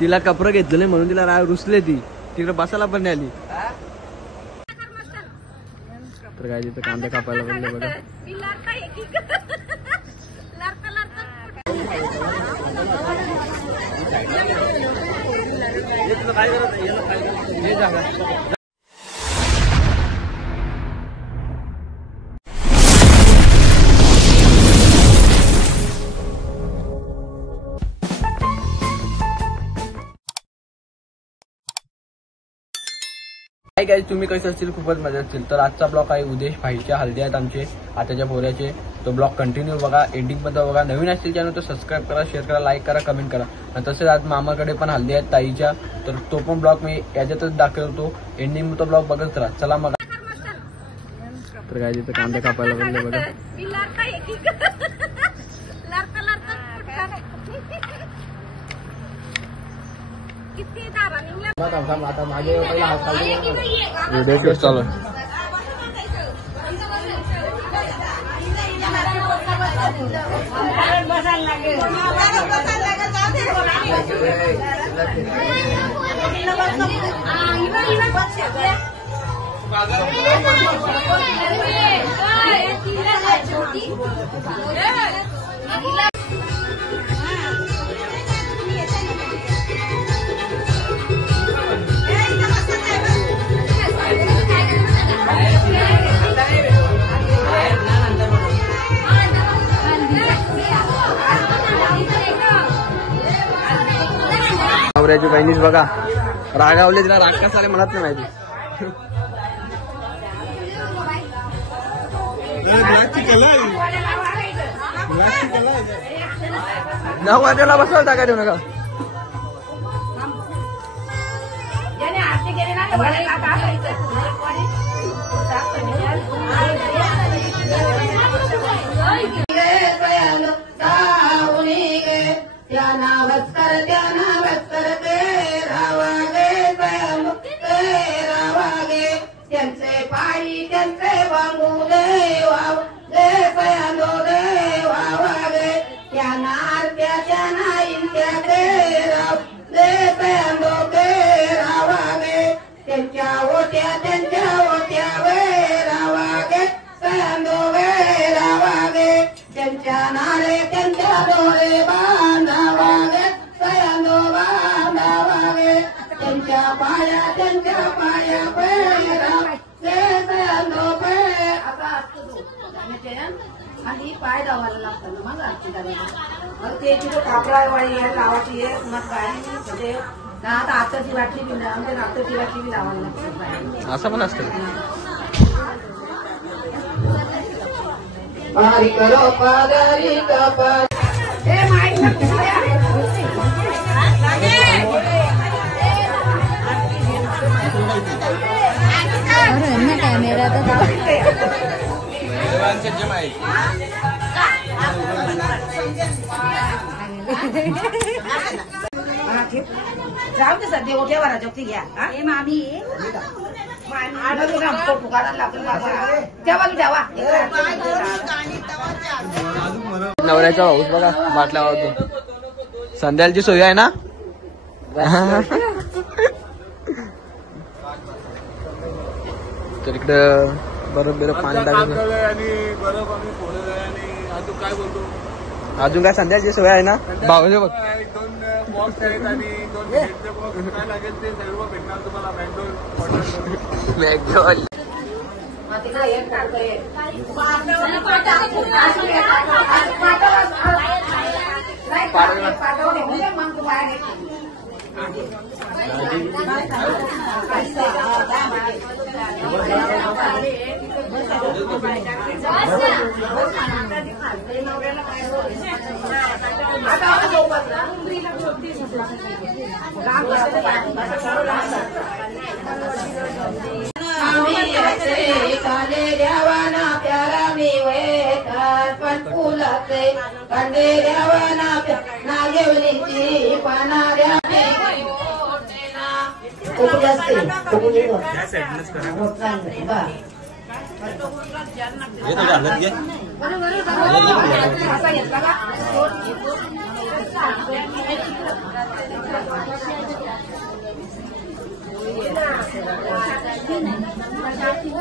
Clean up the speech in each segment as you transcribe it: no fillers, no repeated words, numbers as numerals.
तिला कपडे घेतलं नाही म्हणून तिला रुसले ती तिकडे बसायला पण नाही आली. तर काय तिथं कांदा कापायला बनले बघा. हे जागा हाय गाईज, तुम्ही कसे असतील? खूपच मजा असतील. तर आजचा ब्लॉग आहे उदेश भाईच्या हल्दी आहेत आमचे आताच्या पोऱ्याचे. तो ब्लॉग कंटिन्यू बघा, एंडिंग मध्ये बघा. नवीन असतील चॅनल तर सबस्क्राईब करा, शेअर करा, लाईक करा, कमेंट करा. आणि तसेच आज मामाकडे पण हल्दी आहेत ताईच्या, तर तो पण ब्लॉग मी याच्यातच दाखवतो. एंडिंग मध्ये तो ब्लॉग बघत राहा. चला मग. तर काय तिथं कांदा कापायला बनले बघा. आता माझे पहिला हात व्हिडिओ चालू आहे. नवऱ्याची बहिणीच बघा रागावले, तिला राग कसा आले म्हणत नाही माहिती. नवऱ्याला बसवायला टाका देऊ नका. आणि पाय दावायला लागतं ना मग आरती करायला. मग ते तिथे कापडावाळी लावायची आहे. मग काय म्हणजे आता आताची बाटली बी म्हणजे आताची बाटली बी लावायला लागते. असं पण असतं. कॅमेरा जाऊ दे सध्या मोठ्या वराच्या घ्या. मामी नवऱ्याचा हाऊस बघा बाटल्यावर होतो. संध्याची सोय आहे ना. तर इकडं बरफ बिरफ पाणी टाकलं आणि बरफ आम्ही फोडलं आणि अजून काय बोलतो. अजून काय संध्याची सोय आहे ना. भाऊ बघ 2 बॉक्स आहेत आणि 2 हेडचे बॉक्स काय लागेल ते सर्व भेटणार तुम्हाला. मॅकडोल काले देवाना प्यारा मी वेता पण फुलाचे कंडेऱ्यावा नागेवलीची पानाऱ्याने खूप जास्त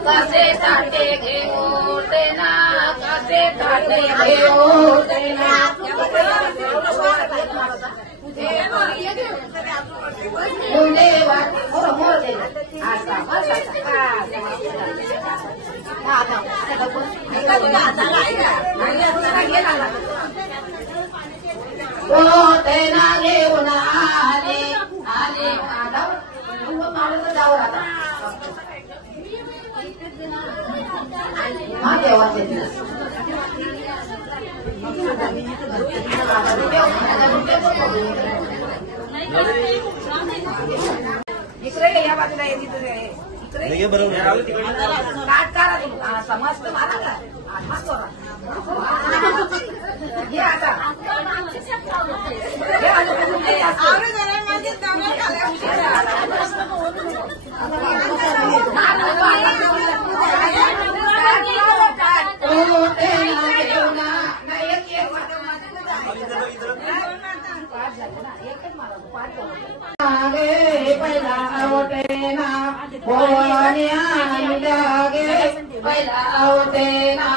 कसे ताटे घेऊ देना कसे ताटे घेऊ देना तेना घेऊन आले आले जाऊ आता हा देवाचे इकडे या बाजूला इकडे समजत मला आता पहिला आवटे ना भवान्या लागे पहिला आवटे ना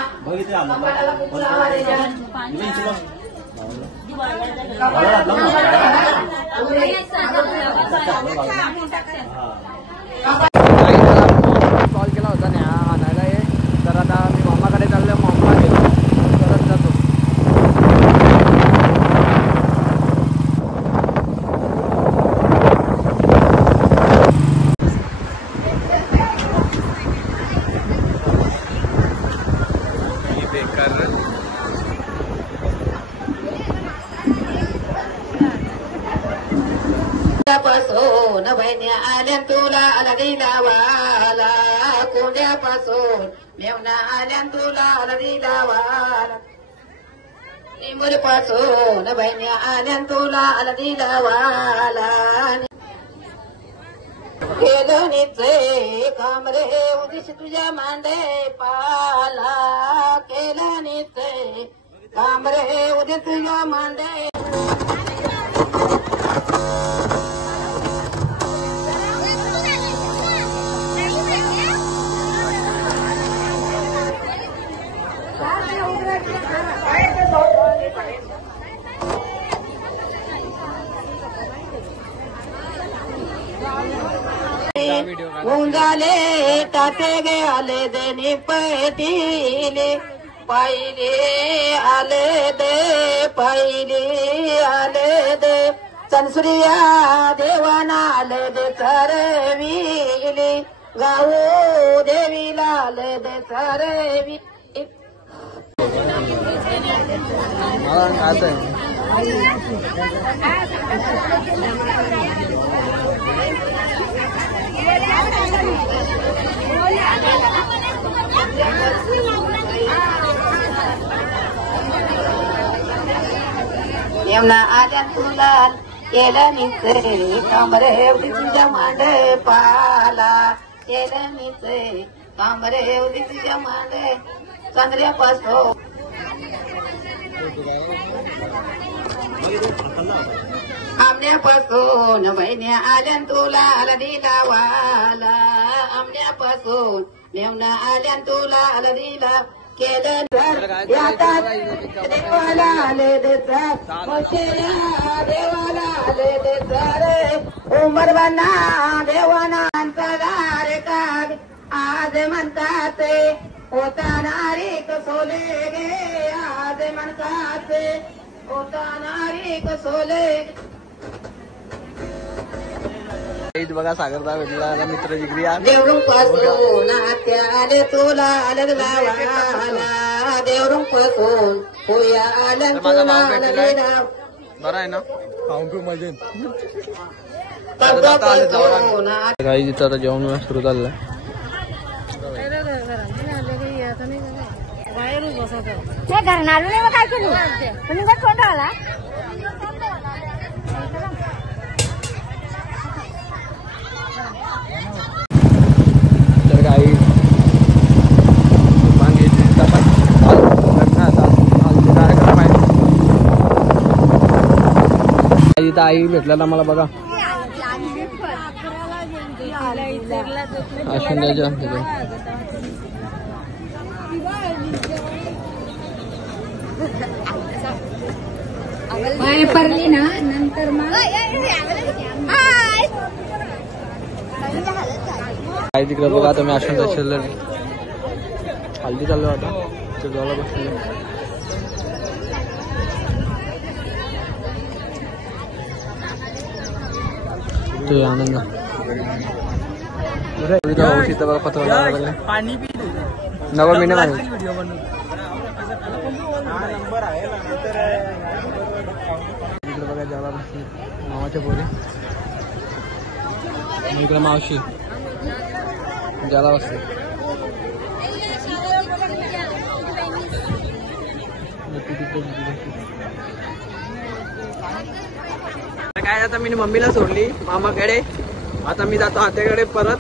कॉल केला होता ना आणायला ये तर आता मी मामाकडे चाललो मामा गेलो परत जातो पासून बहिण्या आल्या तुला अलगीला वाला कोंड्यापासून मेवना आल्या तुला अलगीला वाला निमुर पासून बहिण्या आल्या तुला अलगीला वाला केलनीचे कामरे उदिश तुझ्या मांडे पाला केलनीचे कामरे उदिश तुझ्या मांडे उंगाले ताते गे आले दे निपटीले पाहिले आले दे पाहिले आले दे संसुरिया देवाना आले दे सरविले गावो देवीला आले दे सरवी यमुना आल्या तुला केलं निचे कामरे तुझ्या मांडे पाला केलं निचे कामरे तुझ्या मांडे चंद्र्यापासून आमण्यापासून बहिण्या आल्या तुला हलदीला वाला आमण्यापासून मेवना आल्या तुला हलदीला केलं देवाला आले देवाला आले रे उमरवाना देवाना रे काग आज म्हणतात होता नारी कसोले गे आज म्हणतात होता नारी कसोले बघा सागरदा भेटला मित्र जिगरी देवरुंग पासून आले तुला लावाला देवरुंग पासून होया आल्या तुला बरं आहे ना मजे पासून काही तिथं आता जेवण सुरू झालं ते घरनारू नाही काय केली तुम्ही काय कोण राहिला तर काही इथं आई भेटला ना मला बघा अश्विन पडली ना नंतर काही तिकडे बघा आता मी अश्विन हल्दी चाललो आता जवळ बसलो ते आनंद बघा पत्र पाणी नवा महिने इकडे बघा ज्याला मामाच्या पोरी इकडे मावशी ज्याला बसते काय आता मी मम्मीला सोडली मामाकडे आता मी जातो आत्याकडे परत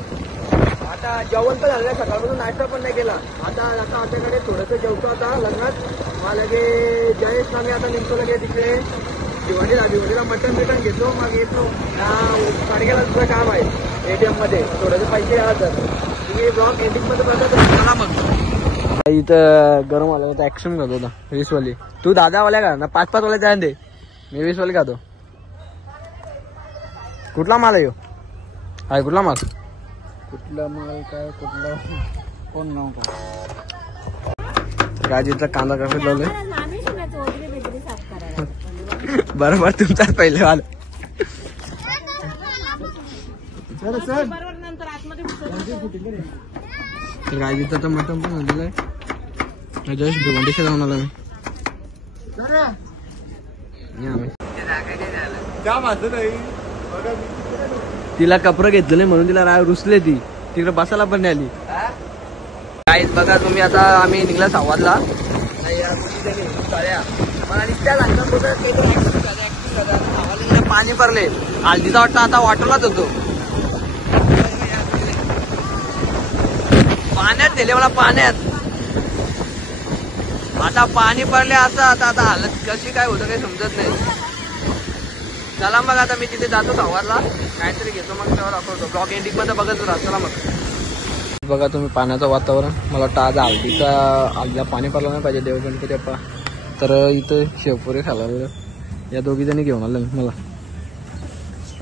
आता जेवण पण झालं सकाळपासून नाश्ता पण नाही केला आता आत्याकडे थोडंसं जेवतो आता लग्नात मला लगे जयेश ना मी आता निघतो लगे तिकडे दिवाळीला मटण बिटन घेतो मग येतो साडीला तुझं काम आहे ATM मध्ये थोडेसे पैसे आला तर तुम्ही ब्लॉग एंडिंग मध्ये बघा मला मग इथं गरम आलं होतं ऍक्शन करतो होता 20 वाली तू दादावाल्या का ना 5 वाले जाण दे मी 20 वाली खातो कुठला माल आहे आहे कुठला माल काय कुठला कोण नाव गाजीचा कांदा कसं लावलंय बरोबर तुमचाच पहिले वाल गाजीचं तर मटण पण झालेलं आहे जस्ट भिवंडीच्या जाऊन आलो मी तिला कपडे घेतलं नाही म्हणून तिला रुसले ती तिकडे बसायला पण नाही आली काहीच बघा तुम्ही आता आम्ही निघला संवादला पाणी भरले हल्दीचा वाटतं आता वाटवलाच होतो पाण्यात दिले मला पाण्यात आता पाणी पडले असं आता हालत कशी काय होतं काही समजत नाही चला मग आता मी तिथे जातो संवादला काहीतरी घेतो मग तेव्हा दाखवतो ब्लॉग एंडिंग मध्ये बघत राहा चला मग बघा तुम्ही पाण्याचं वातावरण मला वाटतं आज हल्दीला पाणी पडलं नाही पाहिजे देव गणपती बाप्पा तर इथं शेवपुरी खायला या दोघी जणी घेऊन आलं मला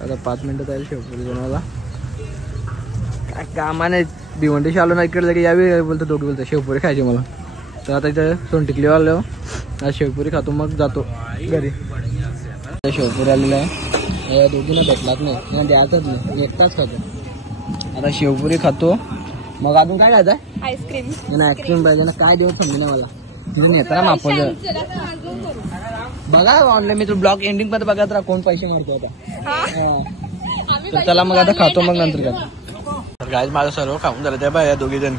आता 5 मिनिटं जाईल शेवपुरी बनवायला काय कामाने भिवंडीशी आलो ना इकडे लगे यावी बोलतो दोघी बोलतो शेवपुरी खायची मला तर आता इथं सोनटिकली आलो आज शेवपुरी खातो मग जातो घरी शेवपुरी आलेला आहे या दोघींना भेटलाच नाही द्यायचाच नाही एकटाच खातो आता शेवपुरी खातो मग अजून काय खायचं आईस्क्रीम आईस्क्रीम पाहिजे ना काय देऊ समजे ना मला नेत्रा मापवलं बघा ऑनलाईन मी तू ब्लॉग एंडिंग मध्ये बघा कोण पैसे मारतो आता तर चला मग आता खातो मग नंतर खातो तर गाय माझं सर्व खाऊन झालं त्या बाय दोघी जण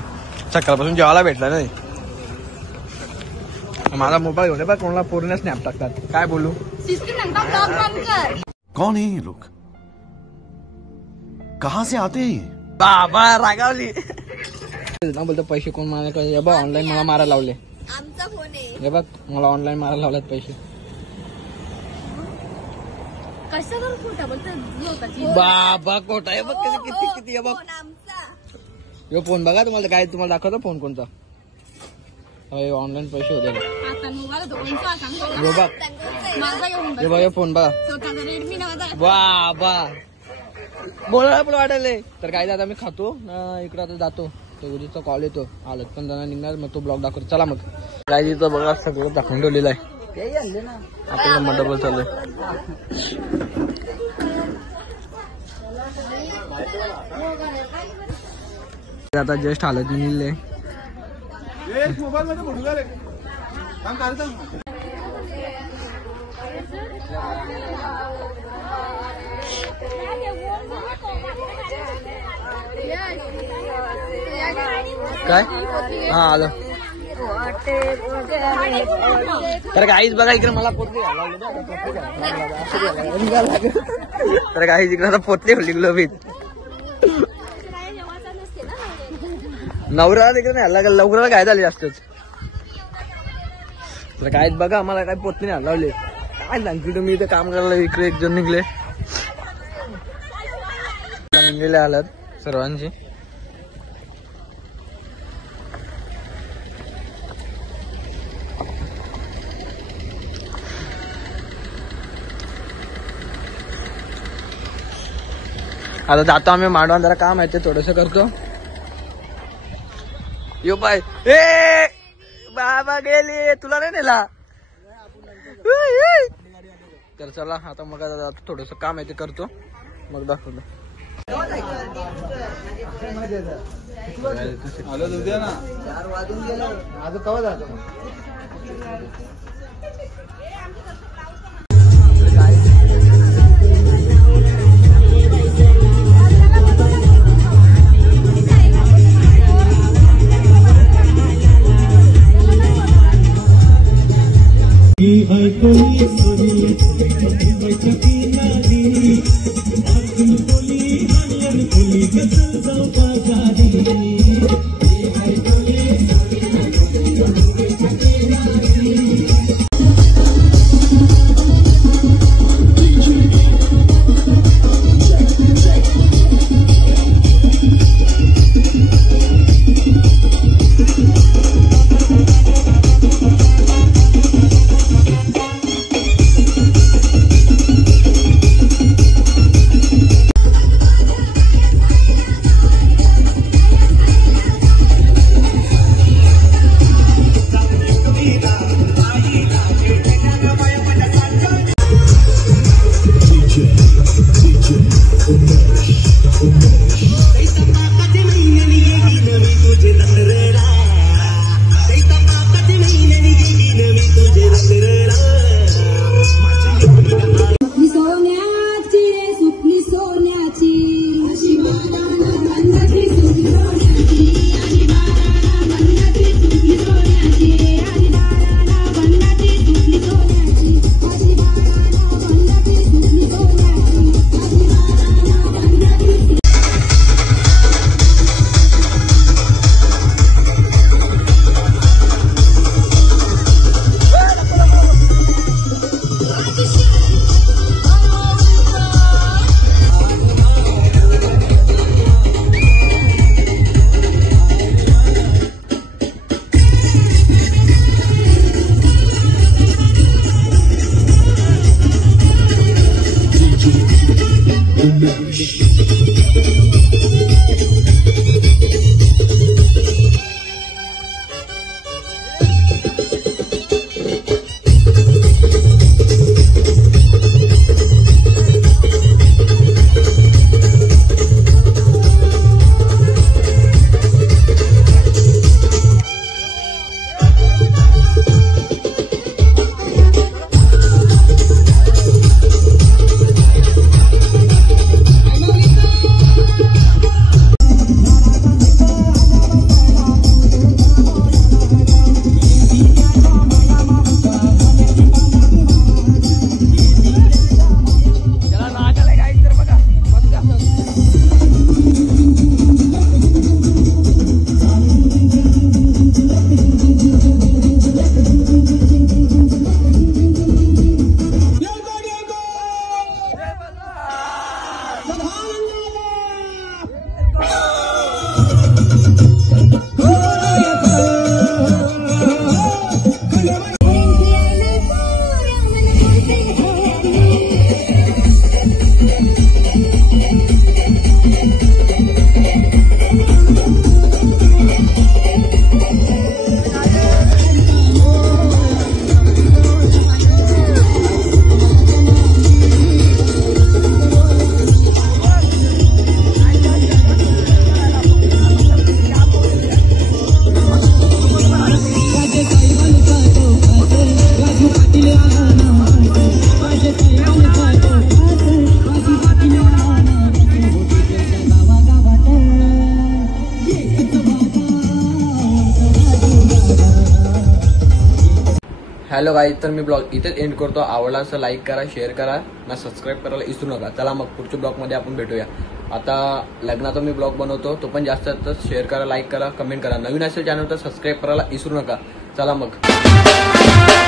सकाळपासून जेवायला भेटला नाही माझा मोबाईल घेऊन बा कोणाला पूर्ण स्नॅप टाकतात काय बोलू कौन है ये लोग कहाँ से आते हैं बाबा रागावली ना बोलतो पैसे कोण मारायला बघ ऑनलाईन मला मारायला लावले आमचा फोन आहे हे बघ मला ऑनलाईन मारायला लावलेत पैसे कशावर खोटा बोलतो बाबा कोटा आहे बघ किती किती बघ यो फोन बघा तुम्हाला काय तुम्हाला दाखवतो फोन कोणता ऑनलाईन पैसे होते बघा फोन बघा बाबा बोलायला पण वाटायलंय तर काय आता मी खातो इकडे आता जातो तो उद्याचा कॉल येतो आलत पण त्यांना निघणार मग तो ब्लॉग दाखवतो चला मग काय तिथं बघा सगळं दाखवून ठेवलेलं आहे आपल्याला मंडपल चाललंय आता जस्ट हालत निघले काय हा आलं तर गाईज बघा इकडे मला पोटली तर गाईज इकडे आता पोटली होली गुलाबीत नवरा तिकडे नाही हल्ला लवकराला काय झाले जास्तच. तर गाईज बघा मला काय पोटली नाही हल्लावले काय सांगते तुम्ही इथे काम करायला इकडे एक जण निघले आलात सर्वांची. आता जातो आम्ही मांडवा जरा काम आहे ते थोडस करतो. यो बाय ए बाबा गेली तुला नाही नेला तर चला आता मग थोडस काम आहे ते करतो मग दाखवतो. उद्या ना 4 वाजून गेलो आज कवा जातो. हॅलो गाईज, तर मी ब्लॉग इथेच एंड करतो. आवडला असं लाईक करा, शेअर करा ना, सबस्क्राईब करायला विसरू नका. चला मग पुढच्या ब्लॉगमध्ये आपण भेटूया. आता लग्नाचा मी ब्लॉग बनवतो, तो पण जास्त शेअर करा, लाईक करा, कमेंट करा. नवीन असेल चॅनल तर सबस्क्राईब करायला विसरू नका. चला मग.